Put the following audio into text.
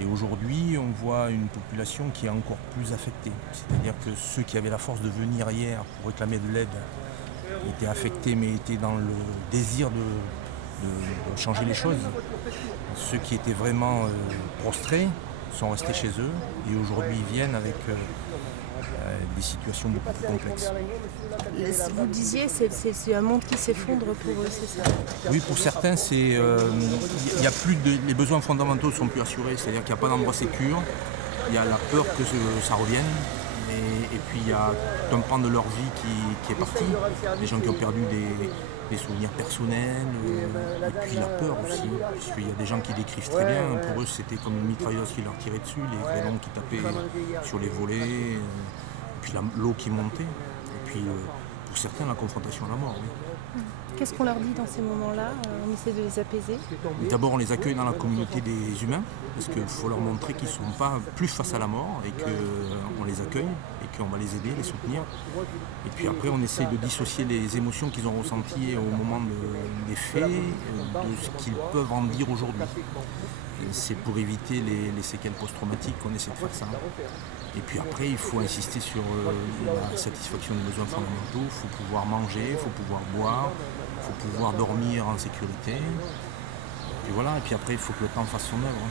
Et aujourd'hui, on voit une population qui est encore plus affectée. C'est-à-dire que ceux qui avaient la force de venir hier pour réclamer de l'aide étaient affectés, mais étaient dans le désir de changer les choses. Ceux qui étaient vraiment prostrés sont restés chez eux et aujourd'hui ils viennent avec des situations beaucoup plus complexes. Vous disiez, c'est un monde qui s'effondre pour eux, c'est ça? Oui, pour certains, il y a plus les besoins fondamentaux ne sont plus assurés, c'est-à-dire qu'il n'y a pas d'endroit sécure, il y a la peur que ça revienne, et puis il y a tout un pan de leur vie qui est parti, des gens qui ont perdu des souvenirs personnels, et puis la peur aussi, puisqu'il y a des gens qui décrivent très bien, pour eux c'était comme une mitrailleuse qui leur tirait dessus, les grêlons qui tapaient sur les volets, et puis l'eau qui montait, et puis pour certains la confrontation à la mort. Oui. Qu'est-ce qu'on leur dit dans ces moments-là? On essaie de les apaiser. D'abord, on les accueille dans la communauté des humains, parce qu'il faut leur montrer qu'ils ne sont pas plus face à la mort et qu'on les accueille et qu'on va les aider, les soutenir. Et puis après, on essaie de dissocier les émotions qu'ils ont ressenties au moment des faits de ce qu'ils peuvent en dire aujourd'hui. C'est pour éviter les séquelles post-traumatiques qu'on essaie de faire ça. Et puis après, il faut insister sur la satisfaction des besoins fondamentaux. Il faut pouvoir manger, il faut pouvoir boire, il faut pouvoir dormir en sécurité. Et voilà, et puis après, il faut que le temps fasse son œuvre.